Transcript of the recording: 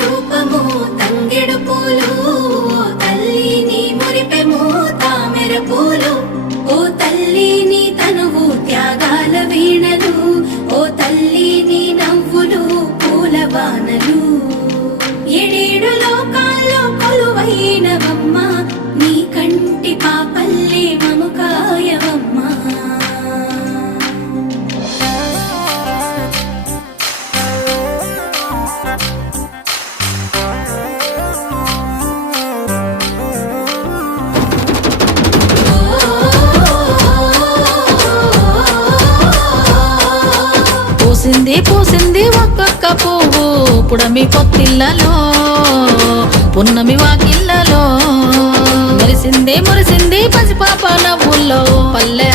రూపము తంగెడు పూలు, ఓ తల్లి నీ మురిపెము తామెర పూలు, ఓ తల్లి నీ తనువు త్యాగాల వీణలు, ఓ తల్లి నీ నవ్వులు పూల బాణలు. ఏడేడు లోకాల్లో కొలువైనవమ్మ, నీ కంటి పాపల్లే మము కాయవమ్మా. పూసింది పూసింది ఒక్కొక్క పువ్వు పుడమి పొత్తిళ్ళలో, పున్నమి వాకిళ్ళలో, మురిసింది మురిసింది పసిపాప నవ్వుల్లో, పల్లె